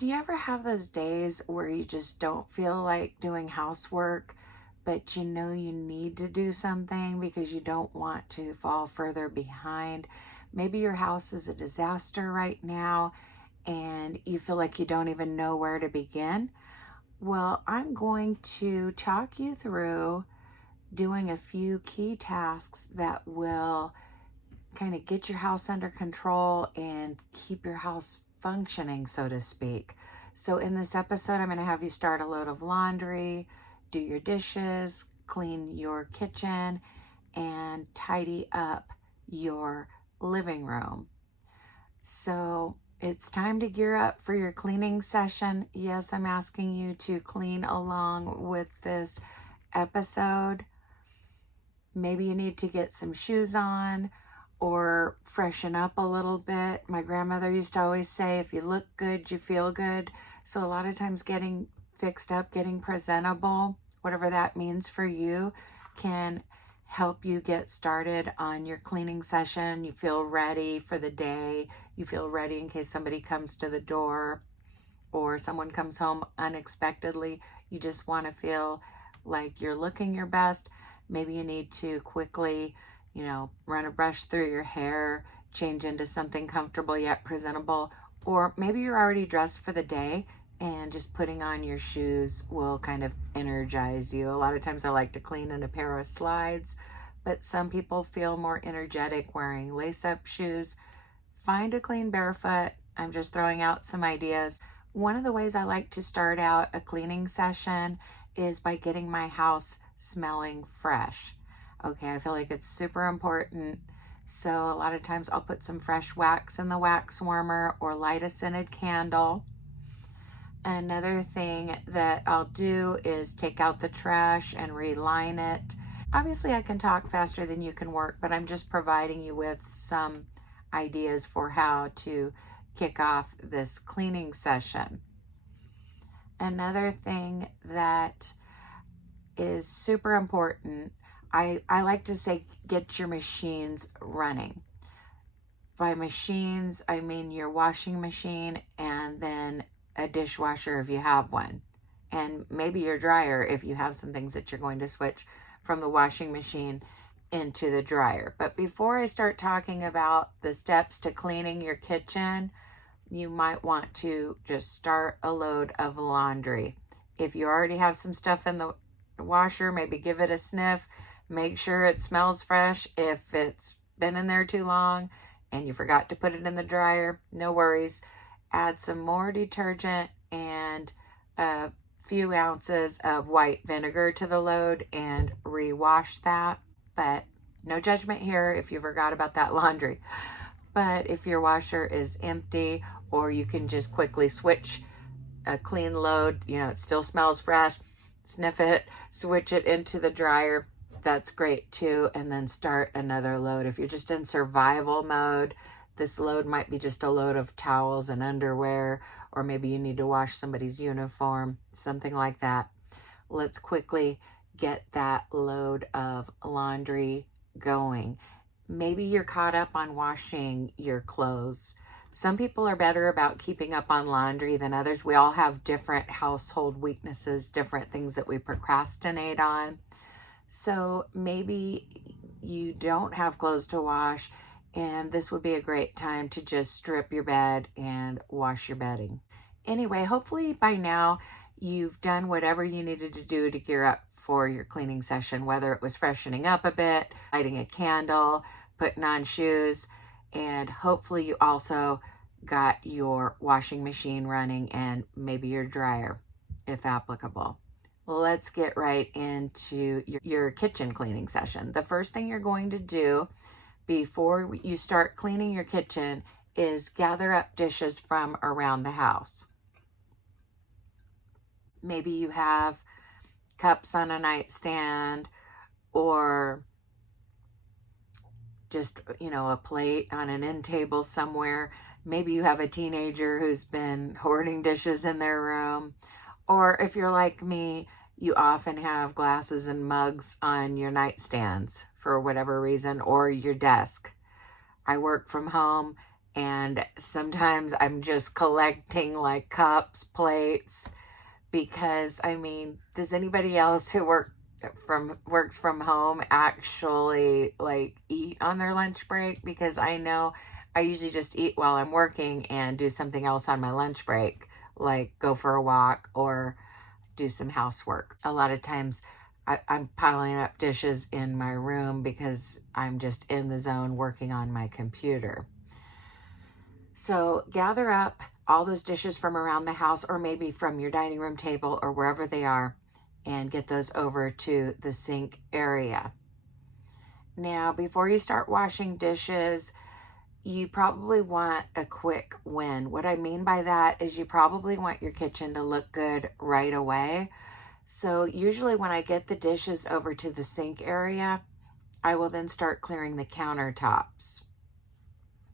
Do you ever have those days where you just don't feel like doing housework, but you know you need to do something because you don't want to fall further behind? Maybe your house is a disaster right now and you feel like you don't even know where to begin. Well, I'm going to talk you through doing a few key tasks that will kind of get your house under control and keep your house functioning, so to speak. So in this episode, I'm going to have you start a load of laundry, do your dishes, clean your kitchen, and tidy up your living room. So it's time to gear up for your cleaning session. Yes, I'm asking you to clean along with this episode. Maybe you need to get some shoes on or freshen up a little bit. My grandmother used to always say, if you look good, you feel good. So a lot of times getting fixed up, getting presentable, whatever that means for you, can help you get started on your cleaning session. You feel ready for the day. You feel ready in case somebody comes to the door or someone comes home unexpectedly. You just want to feel like you're looking your best. Maybe you need to quickly, run a brush through your hair, change into something comfortable yet presentable, or maybe you're already dressed for the day and just putting on your shoes will kind of energize you. A lot of times I like to clean in a pair of slides, but some people feel more energetic wearing lace-up shoes. Find a clean barefoot. I'm just throwing out some ideas. One of the ways I like to start out a cleaning session is by getting my house smelling fresh. Okay, I feel like it's super important. So a lot of times I'll put some fresh wax in the wax warmer or light a scented candle. Another thing that I'll do is take out the trash and reline it. Obviously I can talk faster than you can work, but I'm just providing you with some ideas for how to kick off this cleaning session. Another thing that is super important, I like to say get your machines running. By machines, I mean your washing machine and then a dishwasher if you have one. And maybe your dryer if you have some things that you're going to switch from the washing machine into the dryer. But before I start talking about the steps to cleaning your kitchen, you might want to just start a load of laundry. If you already have some stuff in the washer, maybe give it a sniff. Make sure it smells fresh. If it's been in there too long and you forgot to put it in the dryer, no worries. Add some more detergent and a few ounces of white vinegar to the load and rewash that. But no judgment here if you forgot about that laundry. But if your washer is empty, or you can just quickly switch a clean load, it still smells fresh, sniff it, switch it into the dryer, that's great too, and then start another load. If you're just in survival mode, this load might be just a load of towels and underwear, or maybe you need to wash somebody's uniform, something like that. Let's quickly get that load of laundry going. Maybe you're caught up on washing your clothes. Some people are better about keeping up on laundry than others. We all have different household weaknesses, different things that we procrastinate on. So maybe you don't have clothes to wash, and this would be a great time to just strip your bed and wash your bedding. Anyway, hopefully by now you've done whatever you needed to do to gear up for your cleaning session, whether it was freshening up a bit, lighting a candle, putting on shoes, and hopefully you also got your washing machine running and maybe your dryer, if applicable. Let's get right into your kitchen cleaning session. The first thing you're going to do before you start cleaning your kitchen is gather up dishes from around the house. Maybe you have cups on a nightstand, or just, a plate on an end table somewhere. Maybe you have a teenager who's been hoarding dishes in their room. Or if you're like me, you often have glasses and mugs on your nightstands for whatever reason, or your desk. I work from home And sometimes I'm just collecting like cups, plates, because I mean, does anybody else who works from home actually like eat on their lunch break? Because I know I usually just eat while I'm working and do something else on my lunch break, like go for a walk or do some housework. A lot of times I'm piling up dishes in my room because I'm just in the zone working on my computer. So gather up all those dishes from around the house, or maybe from your dining room table or wherever they are, and get those over to the sink area. Now, before you start washing dishes, you probably want a quick win. What I mean by that is you probably want your kitchen to look good right away. So usually when I get the dishes over to the sink area, I will then start clearing the countertops.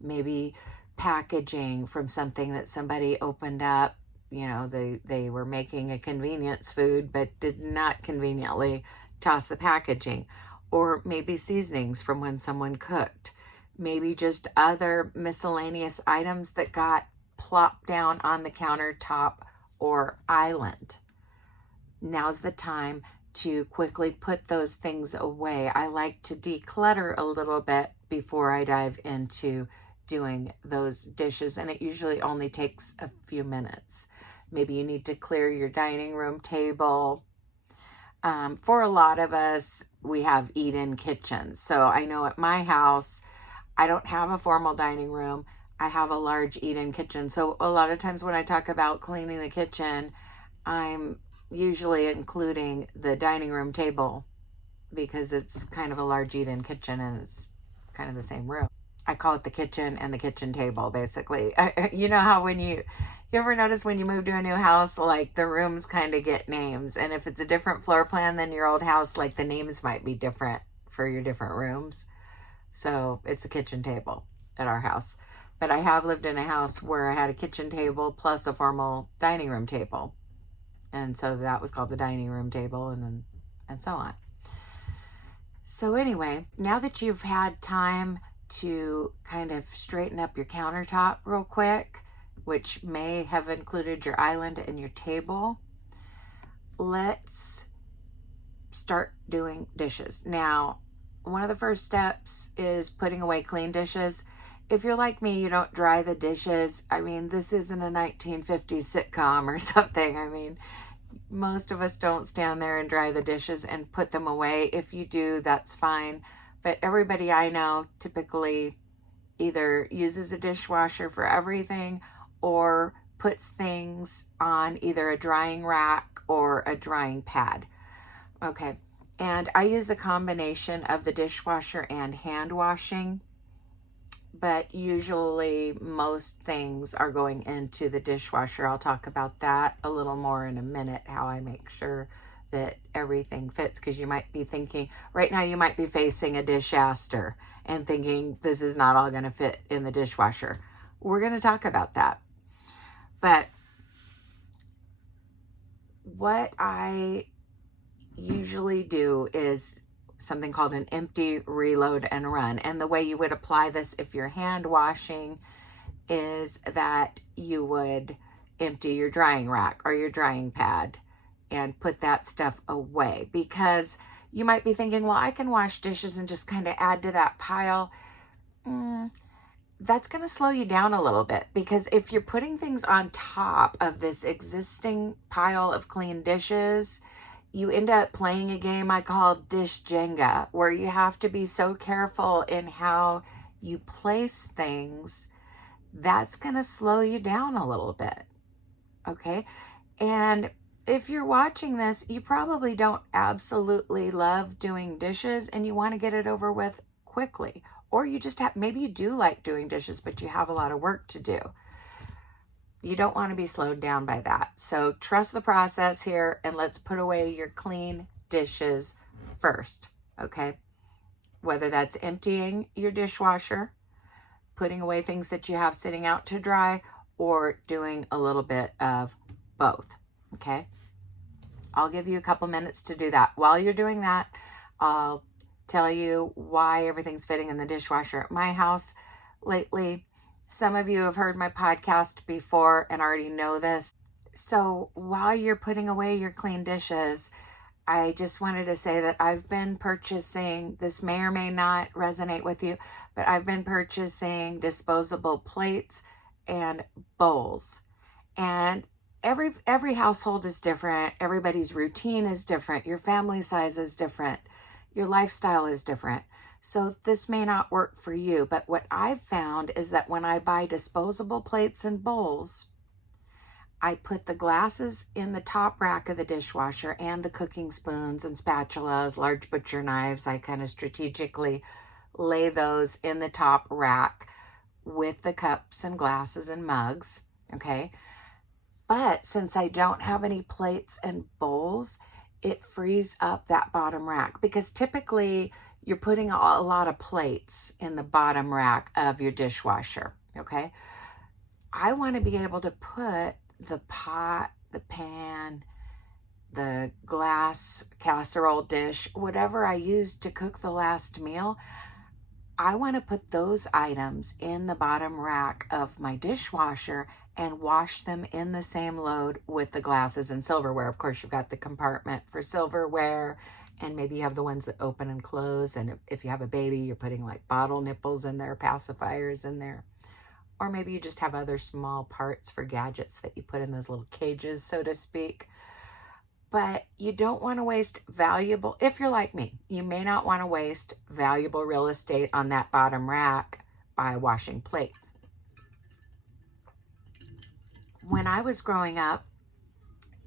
Maybe packaging from something that somebody opened up. You know, they were making a convenience food but did not conveniently toss the packaging. Or maybe seasonings from when someone cooked. Maybe just other miscellaneous items that got plopped down on the countertop or island. Now's the time to quickly put those things away. I like to declutter a little bit before I dive into doing those dishes, and it usually only takes a few minutes. Maybe you need to clear your dining room table. For a lot of us, we have eat-in kitchens. So I know at my house, I don't have a formal dining room. I have a large eat-in kitchen. So a lot of times when I talk about cleaning the kitchen, I'm usually including the dining room table because it's kind of a large eat-in kitchen and it's kind of the same room. I call it the kitchen and the kitchen table, basically. You know how when you ever notice when you move to a new house, like the rooms kind of get names, and if it's a different floor plan than your old house, like the names might be different for your different rooms. So it's a kitchen table at our house. But I have lived in a house where I had a kitchen table plus a formal dining room table. And so that was called the dining room table, and so on. So anyway, now that you've had time to kind of straighten up your countertop real quick, which may have included your island and your table, let's start doing dishes. Now, one of the first steps is putting away clean dishes. If you're like me, you don't dry the dishes. I mean, this isn't a 1950s sitcom or something. I mean, most of us don't stand there and dry the dishes and put them away. If you do, that's fine. But everybody I know typically either uses a dishwasher for everything or puts things on either a drying rack or a drying pad. Okay, and I use a combination of the dishwasher and hand washing, but usually most things are going into the dishwasher. I'll talk about that a little more in a minute, how I make sure that everything fits, because you might be thinking, right now you might be facing a dishaster and thinking this is not all going to fit in the dishwasher. We're going to talk about that. But what I usually do is something called an empty, reload, and run. And the way you would apply this if you're hand washing is that you would empty your drying rack or your drying pad and put that stuff away, because you might be thinking, well, I can wash dishes and just kind of add to that pile. That's going to slow you down a little bit, because if you're putting things on top of this existing pile of clean dishes, you end up playing a game I call Dish Jenga, where you have to be so careful in how you place things. That's going to slow you down a little bit. Okay. And if you're watching this, you probably don't absolutely love doing dishes and you want to get it over with quickly. Or you just have, maybe you do like doing dishes, but you have a lot of work to do. You don't want to be slowed down by that. So trust the process here, and let's put away your clean dishes first, okay? Whether that's emptying your dishwasher, putting away things that you have sitting out to dry, or doing a little bit of both, okay? I'll give you a couple minutes to do that. While you're doing that, I'll tell you why everything's fitting in the dishwasher at my house lately. Some of you have heard my podcast before and already know this. So while you're putting away your clean dishes, I just wanted to say that I've been purchasing, this may or may not resonate with you, but I've been purchasing disposable plates and bowls. And every household is different. Everybody's routine is different. Your family size is different. Your lifestyle is different. So this may not work for you, but what I've found is that when I buy disposable plates and bowls, I put the glasses in the top rack of the dishwasher and the cooking spoons and spatulas, large butcher knives. I kind of strategically lay those in the top rack with the cups and glasses and mugs, okay? But since I don't have any plates and bowls, it frees up that bottom rack, because typically you're putting a lot of plates in the bottom rack of your dishwasher, okay? I want to be able to put the pot, the pan, the glass casserole dish, whatever I used to cook the last meal, I want to put those items in the bottom rack of my dishwasher and wash them in the same load with the glasses and silverware. Of course, you've got the compartment for silverware, and maybe you have the ones that open and close. And if you have a baby, you're putting like bottle nipples in there, pacifiers in there. Or maybe you just have other small parts for gadgets that you put in those little cages, so to speak. But you don't want to waste valuable, if you're like me, you may not want to waste valuable real estate on that bottom rack by washing plates. When I was growing up,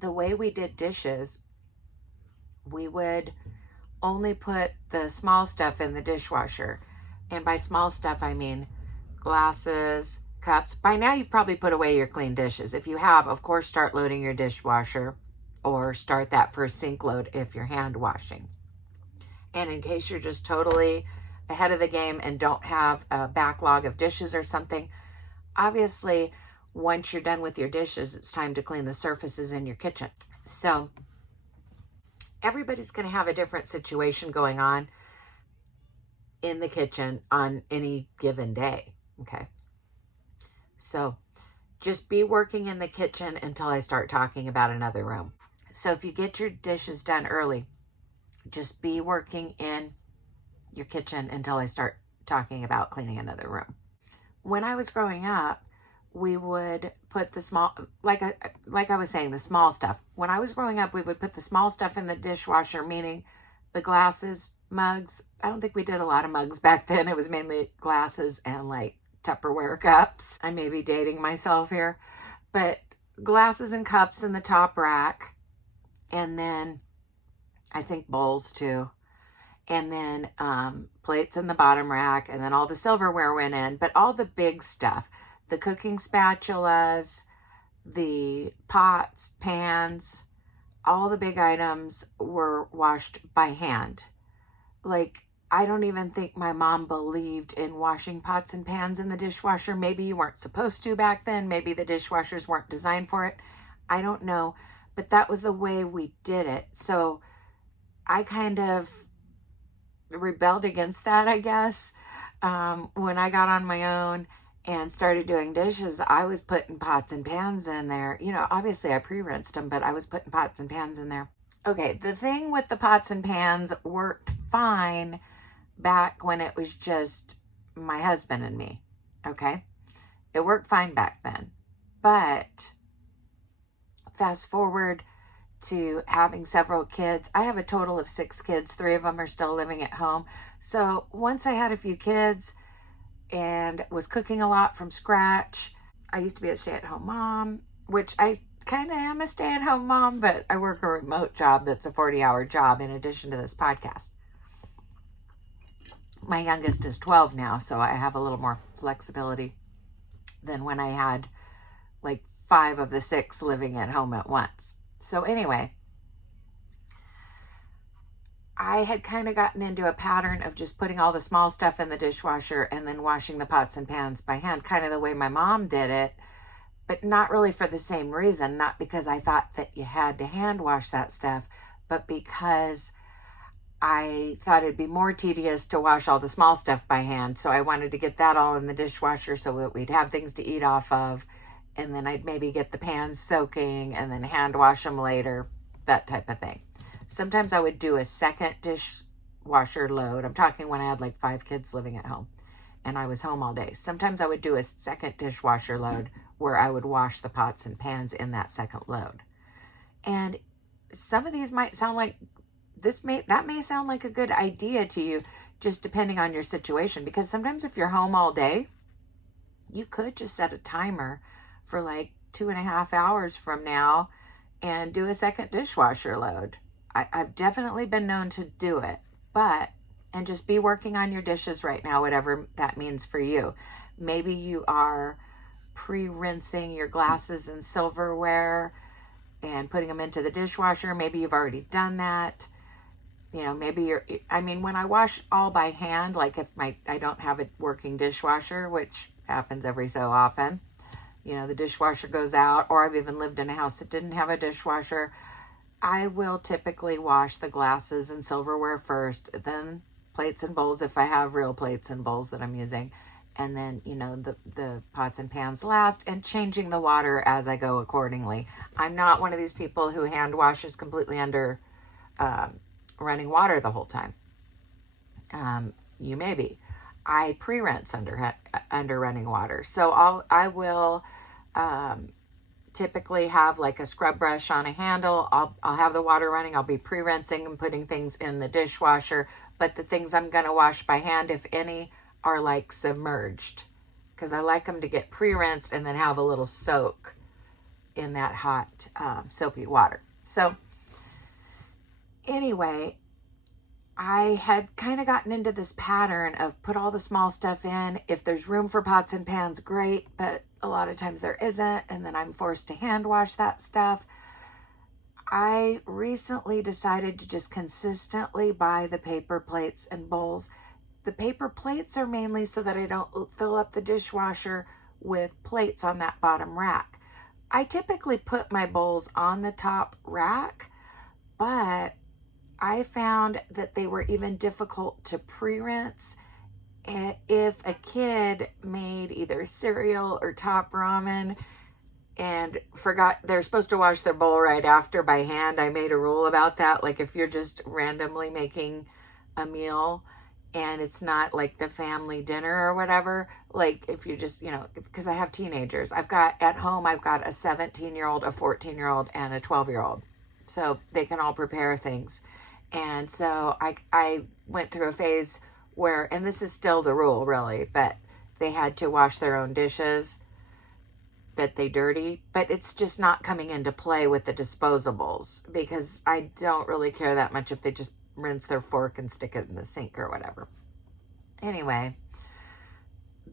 the way we did dishes, we would only put the small stuff in the dishwasher. And by small stuff, I mean glasses, cups. By now, you've probably put away your clean dishes. If you have, of course, start loading your dishwasher, or start that first sink load if you're hand washing. And in case you're just totally ahead of the game and don't have a backlog of dishes or something, obviously, once you're done with your dishes, it's time to clean the surfaces in your kitchen. So everybody's going to have a different situation going on in the kitchen on any given day, okay? So just be working in the kitchen until I start talking about another room. So if you get your dishes done early, just be working in your kitchen until I start talking about cleaning another room. When I was growing up, we would put the small, like I was saying, the small stuff. When I was growing up, we would put the small stuff in the dishwasher, meaning the glasses, mugs. I don't think we did a lot of mugs back then. It was mainly glasses and like Tupperware cups. I may be dating myself here, but glasses and cups in the top rack, and then I think bowls too, and then plates in the bottom rack, and then all the silverware went in. But all the big stuff, the cooking spatulas, the pots, pans, all the big items were washed by hand. Like, I don't even think my mom believed in washing pots and pans in the dishwasher. Maybe you weren't supposed to back then. Maybe the dishwashers weren't designed for it. I don't know. But that was the way we did it. So I kind of rebelled against that, I guess. When I got on my own and started doing dishes, I was putting pots and pans in there. You know, obviously I pre-rinsed them, but I was putting pots and pans in there. Okay, the thing with the pots and pans worked fine back when it was just my husband and me, okay? It worked fine back then. But fast forward to having several kids. I have a total of 6 kids. 3 of them are still living at home. So once I had a few kids and was cooking a lot from scratch, I used to be a stay-at-home mom, which I kind of am a stay-at-home mom, but I work a remote job that's a 40-hour job in addition to this podcast. My youngest is 12 now, so I have a little more flexibility than when I had like 5 of the 6 living at home at once. So anyway, I had kind of gotten into a pattern of just putting all the small stuff in the dishwasher and then washing the pots and pans by hand, kind of the way my mom did it, but not really for the same reason. Not because I thought that you had to hand wash that stuff, but because I thought it'd be more tedious to wash all the small stuff by hand. So I wanted to get that all in the dishwasher so that we'd have things to eat off of. And then I'd maybe get the pans soaking and then hand wash them later, that type of thing. Sometimes I would do a second dishwasher load. I'm talking when I had like 5 kids living at home and I was home all day. Sometimes I would do a second dishwasher load where I would wash the pots and pans in that second load. And some of these might sound like that may sound like a good idea to you, just depending on your situation, because sometimes if you're home all day, you could just set a timer for like 2.5 hours from now and do a second dishwasher load. I've definitely been known to do it, and just be working on your dishes right now, whatever that means for you. Maybe you are pre-rinsing your glasses and silverware and putting them into the dishwasher. Maybe you've already done that. You know, maybe when I wash all by hand, like if I don't have a working dishwasher, which happens every so often, you know, the dishwasher goes out, or I've even lived in a house that didn't have a dishwasher, I will typically wash the glasses and silverware first, then plates and bowls if I have real plates and bowls that I'm using, and then, you know, the pots and pans last, and changing the water as I go accordingly. I'm not one of these people who hand washes completely under running water the whole time. You may be. I pre-rinse under running water. So I will typically have like a scrub brush on a handle. I'll have the water running. I'll be pre-rinsing and putting things in the dishwasher. But the things I'm going to wash by hand, if any, are like submerged, because I like them to get pre-rinsed and then have a little soak in that hot soapy water. So anyway, I had kind of gotten into this pattern of put all the small stuff in. If there's room for pots and pans, great, but a lot of times there isn't, and then I'm forced to hand wash that stuff. I recently decided to just consistently buy the paper plates and bowls. The paper plates are mainly so that I don't fill up the dishwasher with plates on that bottom rack. I typically put my bowls on the top rack, but I found that they were even difficult to pre-rinse. And if a kid made either cereal or top ramen and forgot they're supposed to wash their bowl right after by hand, I made a rule about that. Like if you're just randomly making a meal and it's not like the family dinner or whatever, like if you just, you know, because I have teenagers. At home, I've got a 17-year-old, a 14-year-old, and a 12-year-old. So they can all prepare things. And so I went through a phase where, and this is still the rule really, but they had to wash their own dishes that they dirty, but it's just not coming into play with the disposables, because I don't really care that much if they just rinse their fork and stick it in the sink or whatever. Anyway,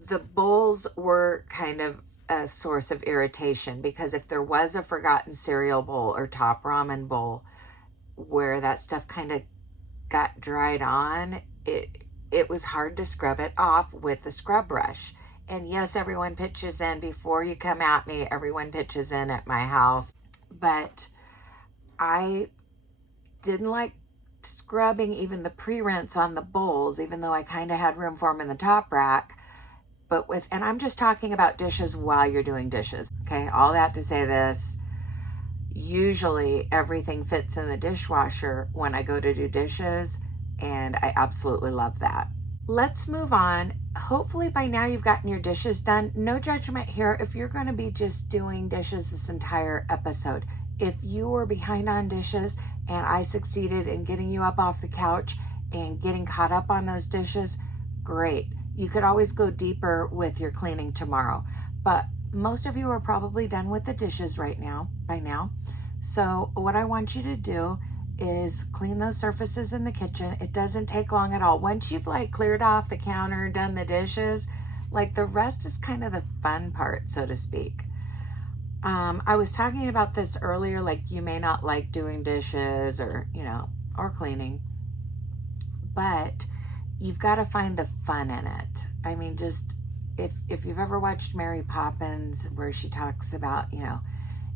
the bowls were kind of a source of irritation, because if there was a forgotten cereal bowl or top ramen bowl where that stuff kind of got dried on, it was hard to scrub it off with the scrub brush. And yes, everyone pitches in. Before you come at me, everyone pitches in at my house. But I didn't like scrubbing even the pre-rinse on the bowls, even though I kind of had room for them in the top rack. And I'm just talking about dishes while you're doing dishes. Okay, all that to say this. Usually everything fits in the dishwasher when I go to do dishes, and I absolutely love that. Let's move on. Hopefully by now you've gotten your dishes done. No judgment here if you're going to be just doing dishes this entire episode. If you were behind on dishes and I succeeded in getting you up off the couch and getting caught up on those dishes, great. You could always go deeper with your cleaning tomorrow. But most of you are probably done with the dishes by now. So what I want you to do is clean those surfaces in the kitchen. It doesn't take long at all. Once you've like cleared off the counter, done the dishes, like the rest is kind of the fun part, so to speak. I was talking about this earlier, like you may not like doing dishes or cleaning, but you've got to find the fun in it. I mean, just if you've ever watched Mary Poppins, where she talks about,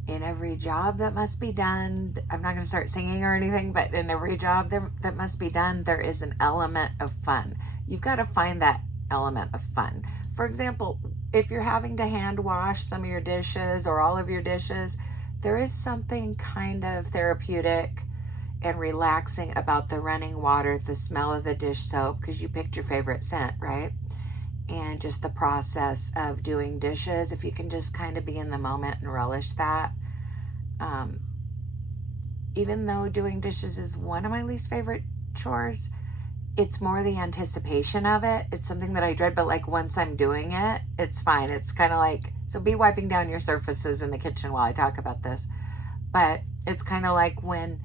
in every job that must be done, I'm not going to start singing or anything, but in every job that must be done, there is an element of fun. You've got to find that element of fun. For example, if you're having to hand wash some of your dishes or all of your dishes, there is something kind of therapeutic and relaxing about the running water, the smell of the dish soap, because you picked your favorite scent, right? And just the process of doing dishes, if you can just kind of be in the moment and relish that. Even though doing dishes is one of my least favorite chores, it's more the anticipation of it. It's something that I dread, but like once I'm doing it, it's fine. It's kind of like, so be wiping down your surfaces in the kitchen while I talk about this. But it's kind of like when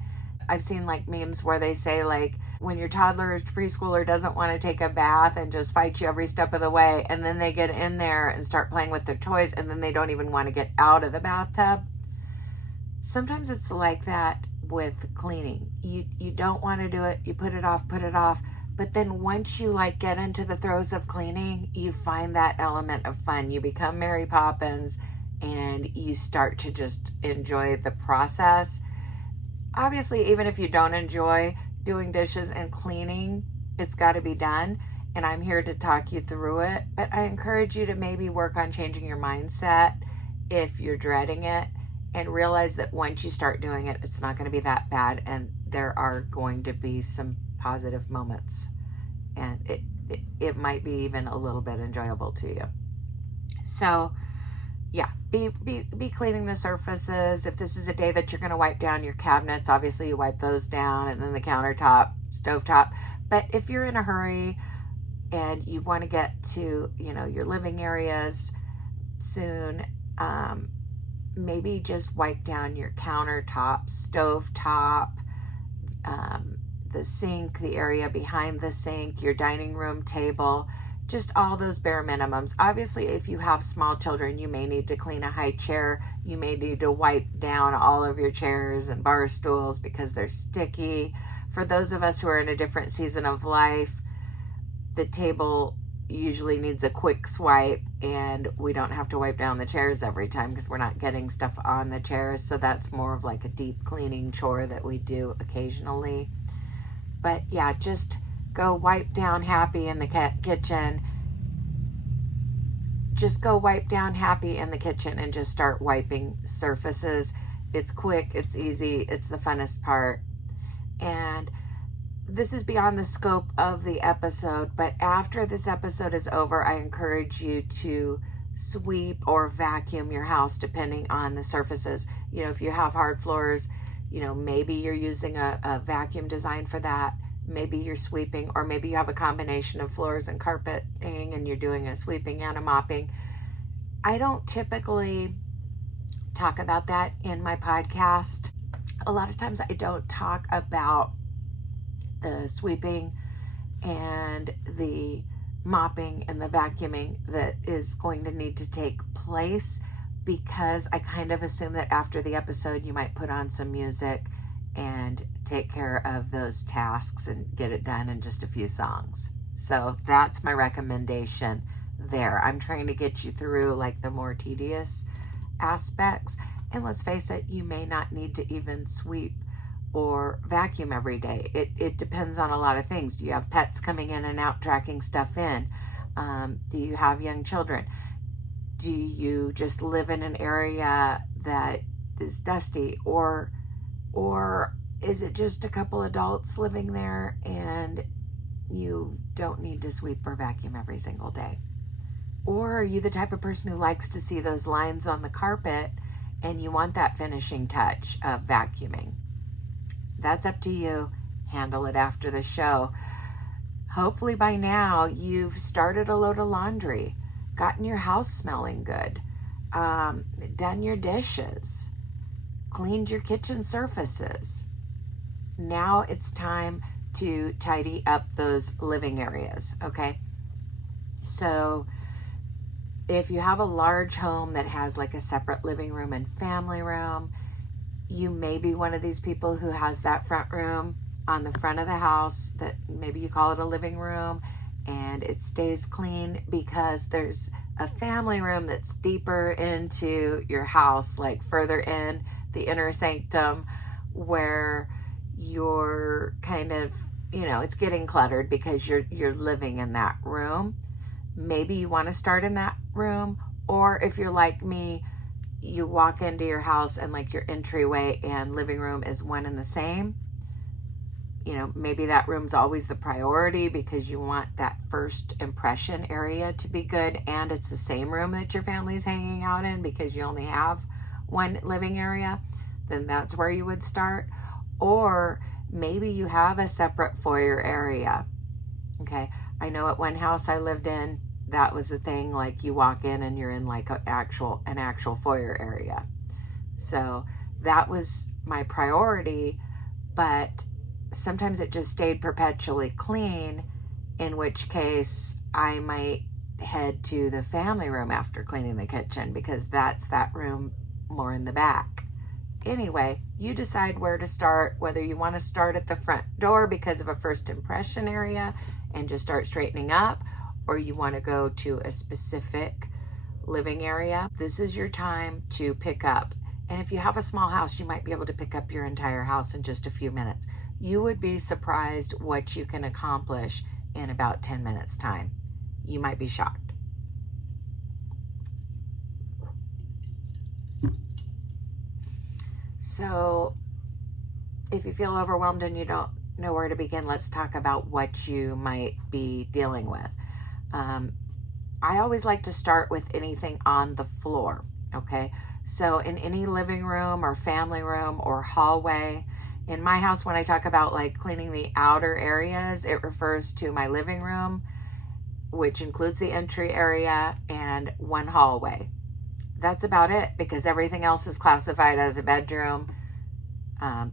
I've seen like memes where they say like, when your toddler or preschooler doesn't want to take a bath and just fight you every step of the way, and then they get in there and start playing with their toys, and then they don't even want to get out of the bathtub. Sometimes it's like that with cleaning. You don't want to do it, you put it off, but then once you like get into the throes of cleaning, you find that element of fun. You become Mary Poppins and you start to just enjoy the process. Obviously, even if you don't enjoy doing dishes and cleaning, it's got to be done, and I'm here to talk you through it. But I encourage you to maybe work on changing your mindset if you're dreading it, and realize that once you start doing it, it's not going to be that bad, and there are going to be some positive moments, and it might be even a little bit enjoyable to you. So yeah, be cleaning the surfaces. If this is a day that you're going to wipe down your cabinets, obviously you wipe those down, and then the countertop, stovetop. But if you're in a hurry and you want to get to, your living areas soon, maybe just wipe down your countertop, stovetop, the sink, the area behind the sink, your dining room table, just all those bare minimums. Obviously, if you have small children, you may need to clean a high chair. You may need to wipe down all of your chairs and bar stools because they're sticky. For those of us who are in a different season of life, the table usually needs a quick swipe, and we don't have to wipe down the chairs every time because we're not getting stuff on the chairs. So that's more of like a deep cleaning chore that we do occasionally. But yeah, just go wipe down happy in the kitchen. Just go wipe down happy in the kitchen and just start wiping surfaces. It's quick, it's easy, it's the funnest part. And this is beyond the scope of the episode, but after this episode is over, I encourage you to sweep or vacuum your house depending on the surfaces. If you have hard floors, maybe you're using a vacuum design for that. Maybe you're sweeping, or maybe you have a combination of floors and carpeting and you're doing a sweeping and a mopping. I don't typically talk about that in my podcast. A lot of times I don't talk about the sweeping and the mopping and the vacuuming that is going to need to take place, because I kind of assume that after the episode you might put on some music and take care of those tasks and get it done in just a few songs. So that's my recommendation there. I'm trying to get you through like the more tedious aspects. And let's face it, you may not need to even sweep or vacuum every day. It depends on a lot of things. Do you have pets coming in and out, tracking stuff in? Do you have young children? Do you just live in an area that is dusty, or is it just a couple adults living there and you don't need to sweep or vacuum every single day? Or are you the type of person who likes to see those lines on the carpet and you want that finishing touch of vacuuming? That's up to you. Handle it after the show. Hopefully by now you've started a load of laundry, gotten your house smelling good, done your dishes, cleaned your kitchen surfaces. Now it's time to tidy up those living areas, okay? So if you have a large home that has like a separate living room and family room, you may be one of these people who has that front room on the front of the house that maybe you call it a living room, and it stays clean because there's a family room that's deeper into your house, like further in the inner sanctum, where you're kind of, it's getting cluttered because you're living in that room. Maybe you want to start in that room, or if you're like me, you walk into your house and like your entryway and living room is one and the same. Maybe that room's always the priority because you want that first impression area to be good, and it's the same room that your family's hanging out in because you only have one living area. Then that's where you would start. Or maybe you have a separate foyer area. Okay, I know at one house I lived in, that was the thing, like you walk in and you're in like an actual foyer area. So that was my priority, but sometimes it just stayed perpetually clean, in which case I might head to the family room after cleaning the kitchen because that's that room more in the back. Anyway, you decide where to start, whether you want to start at the front door because of a first impression area and just start straightening up, or you want to go to a specific living area. This is your time to pick up. And if you have a small house, you might be able to pick up your entire house in just a few minutes. You would be surprised what you can accomplish in about 10 minutes time. You might be shocked. So if you feel overwhelmed and you don't know where to begin, let's talk about what you might be dealing with. I always like to start with anything on the floor, okay? So in any living room or family room or hallway, in my house, when I talk about like cleaning the outer areas, it refers to my living room, which includes the entry area and one hallway. That's about it, because everything else is classified as a bedroom,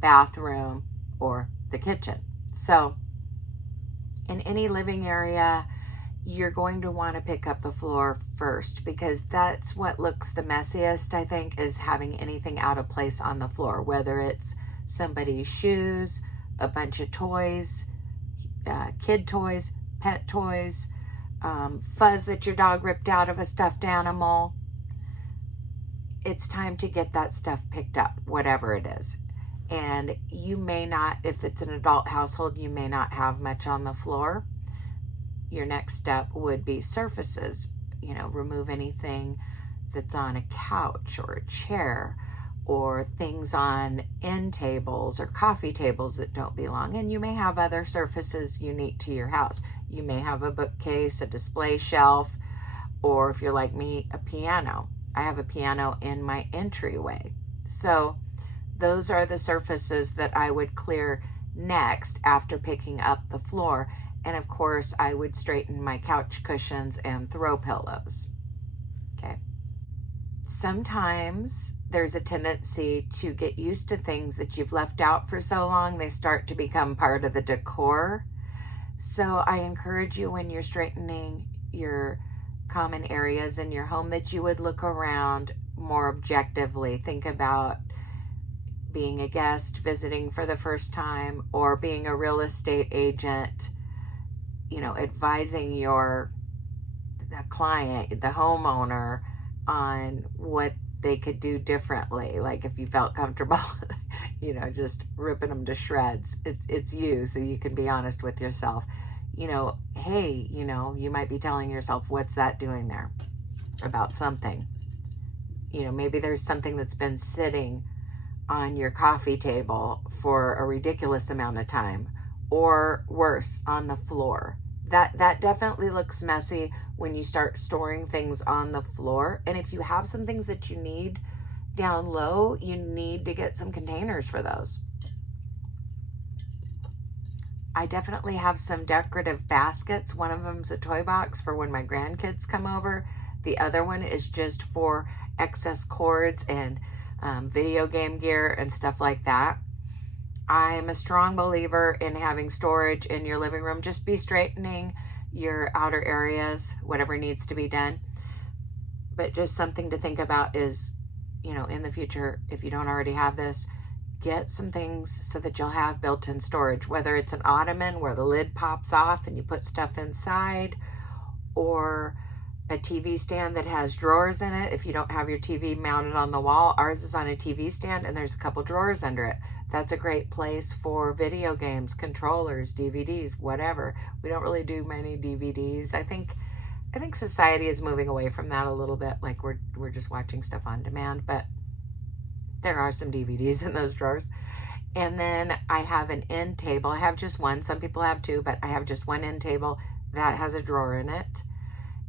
bathroom, or the kitchen. So in any living area, you're going to want to pick up the floor first, because that's what looks the messiest, I think, is having anything out of place on the floor, whether it's somebody's shoes, a bunch of toys, kid toys, pet toys, fuzz that your dog ripped out of a stuffed animal. It's time to get that stuff picked up, whatever it is. And you may not, if it's an adult household, you may not have much on the floor. Your next step would be surfaces. Remove anything that's on a couch or a chair, or things on end tables or coffee tables that don't belong. And you may have other surfaces unique to your house. You may have a bookcase, a display shelf, or if you're like me, a piano. I have a piano in my entryway. So those are the surfaces that I would clear next after picking up the floor. And of course, I would straighten my couch cushions and throw pillows. Okay. Sometimes there's a tendency to get used to things that you've left out for so long, they start to become part of the decor. So I encourage you, when you're straightening your common areas in your home, that you would look around more objectively. Think about being a guest visiting for the first time, or being a real estate agent, advising the client, the homeowner, on what they could do differently. Like if you felt comfortable, just ripping them to shreds. It's you, so you can be honest with yourself. Hey, you might be telling yourself, what's that doing there about something? Maybe there's something that's been sitting on your coffee table for a ridiculous amount of time, or worse, on the floor. That definitely looks messy when you start storing things on the floor. And if you have some things that you need down low, you need to get some containers for those. I definitely have some decorative baskets. One of them's a toy box for when my grandkids come over. The other one is just for excess cords and video game gear and stuff like that. I'm a strong believer in having storage in your living room. Just be straightening your outer areas, whatever needs to be done. But just something to think about is, in the future, if you don't already have this, get some things so that you'll have built-in storage, whether it's an ottoman where the lid pops off and you put stuff inside, or a TV stand that has drawers in it. If you don't have your TV mounted on the wall, ours is on a TV stand and there's a couple drawers under it. That's a great place for video games, controllers, DVDs, whatever. We don't really do many DVDs. I think society is moving away from that a little bit. Like we're just watching stuff on demand, but there are some DVDs in those drawers. And then I have an end table. I have just one. Some people have two, but I have just one end table that has a drawer in it.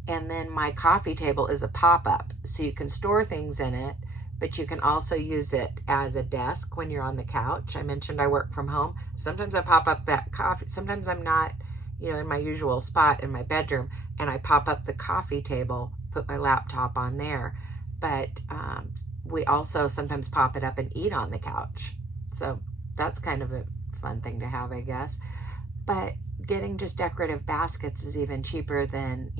And then my coffee table is a pop-up, so you can store things in it, but you can also use it as a desk when you're on the couch. I mentioned I work from home. Sometimes I pop up that coffee. Sometimes I'm not, in my usual spot in my bedroom, and I pop up the coffee table, put my laptop on there. But we also sometimes pop it up and eat on the couch. So that's kind of a fun thing to have, I guess. But getting just decorative baskets is even cheaper than,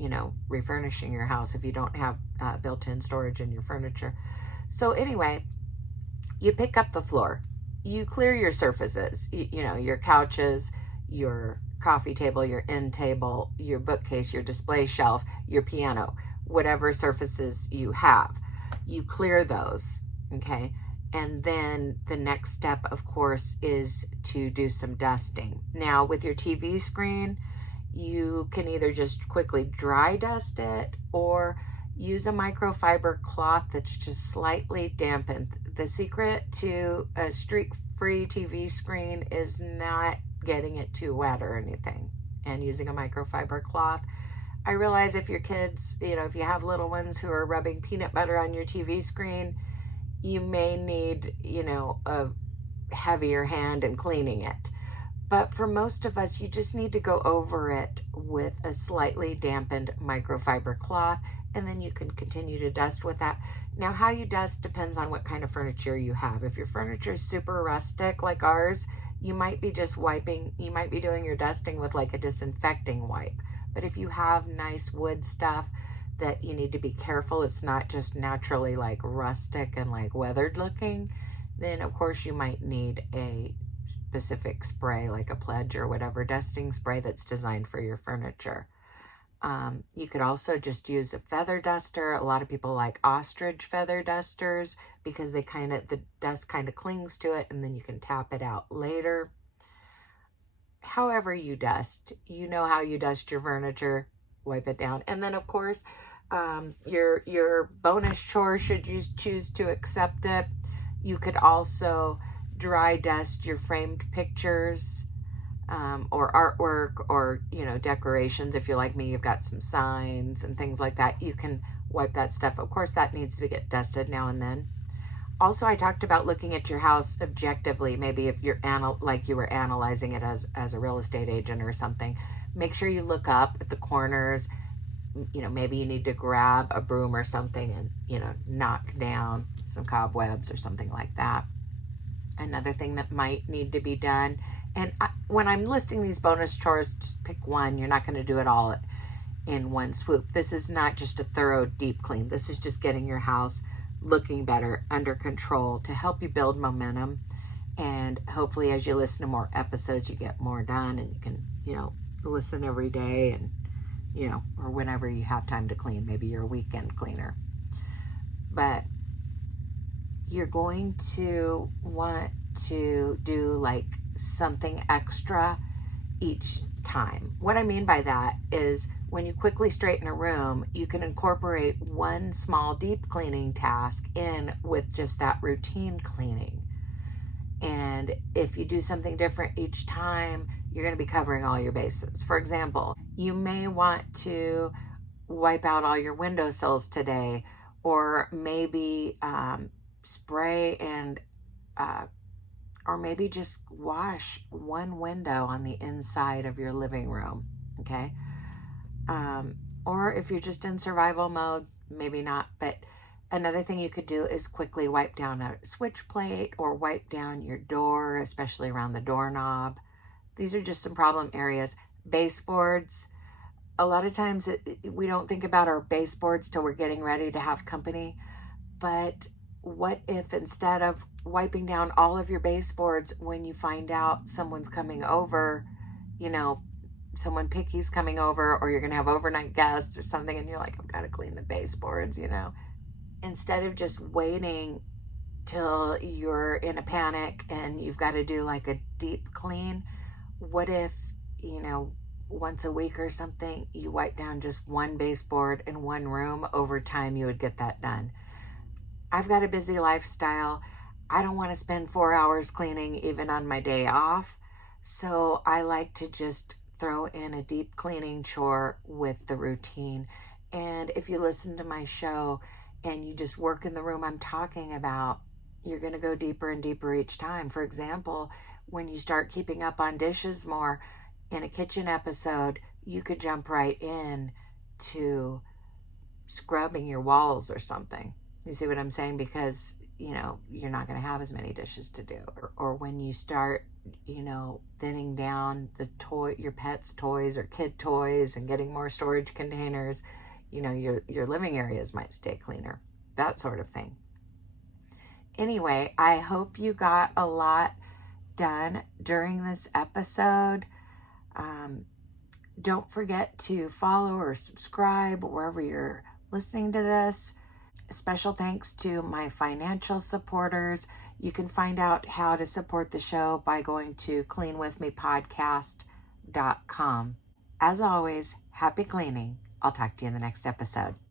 refurnishing your house if you don't have built-in storage in your furniture. So anyway, you pick up the floor, you clear your surfaces, your couches, your coffee table, your end table, your bookcase, your display shelf, your piano, whatever surfaces you have, you clear those, okay? And then the next step, of course, is to do some dusting. Now, with your TV screen, you can either just quickly dry dust it or use a microfiber cloth that's just slightly dampened. The secret to a streak-free TV screen is not getting it too wet or anything, and using a microfiber cloth. I realize if your kids, if you have little ones who are rubbing peanut butter on your TV screen, you may need, a heavier hand in cleaning it. But for most of us, you just need to go over it with a slightly dampened microfiber cloth, and then you can continue to dust with that. Now, how you dust depends on what kind of furniture you have. If your furniture is super rustic like ours, you might be doing your dusting with like a disinfecting wipe. But if you have nice wood stuff that you need to be careful, it's not just naturally like rustic and like weathered looking, then of course you might need a specific spray like a Pledge or whatever dusting spray that's designed for your furniture. You could also just use a feather duster. A lot of people like ostrich feather dusters because the dust kind of clings to it and then you can tap it out later. However you dust, how you dust your furniture, wipe it down. And then of course, your bonus chore, should you choose to accept it, you could also dry dust your framed pictures, or artwork, or decorations. If you're like me, you've got some signs and things like that, you can wipe that stuff. Of course, that needs to get dusted now and then. Also, I talked about looking at your house objectively. Maybe if you're like you were analyzing it as a real estate agent or something, make sure you look up at the corners. Maybe you need to grab a broom or something and, knock down some cobwebs or something like that. Another thing that might need to be done, and when I'm listing these bonus chores, just pick one. You're not going to do it all in one swoop. This is not just a thorough deep clean. This is just getting your house looking better, under control, to help you build momentum. And hopefully as you listen to more episodes, you get more done, and you can, listen every day, and, or whenever you have time to clean. Maybe you're a weekend cleaner. But you're going to want to do like something extra each time. What I mean by that is when you quickly straighten a room, you can incorporate one small deep cleaning task in with just that routine cleaning. And if you do something different each time, you're going to be covering all your bases. For example, you may want to wipe out all your windowsills today, or maybe spray and or maybe just wash one window on the inside of your living room, okay? Or if you're just in survival mode, maybe not. But another thing you could do is quickly wipe down a switch plate or wipe down your door, especially around the doorknob. These are just some problem areas. Baseboards. A lot of times we don't think about our baseboards till we're getting ready to have company. But what if instead of wiping down all of your baseboards when you find out someone's coming over, someone picky's coming over, or you're going to have overnight guests or something, and you're like, I've got to clean the baseboards, you know. Instead of just waiting till you're in a panic and you've got to do like a deep clean, what if, you know, once a week or something, you wipe down just one baseboard in one room? Over time, you would get that done. I've got a busy lifestyle. I don't want to spend 4 hours cleaning even on my day off. So I like to just throw in a deep cleaning chore with the routine. And if you listen to my show and you just work in the room I'm talking about, you're going to go deeper and deeper each time. For example, when you start keeping up on dishes more in a kitchen episode, you could jump right in to scrubbing your walls or something. You see what I'm saying? Because, you know, you're not going to have as many dishes to do. Or when you start, you know, thinning down your pet's toys or kid toys and getting more storage containers, you know, your living areas might stay cleaner. That sort of thing. Anyway, I hope you got a lot done during this episode. Don't forget to follow or subscribe wherever you're listening to this. Special thanks to my financial supporters. You can find out how to support the show by going to cleanwithmepodcast.com. As always, happy cleaning. I'll talk to you in the next episode.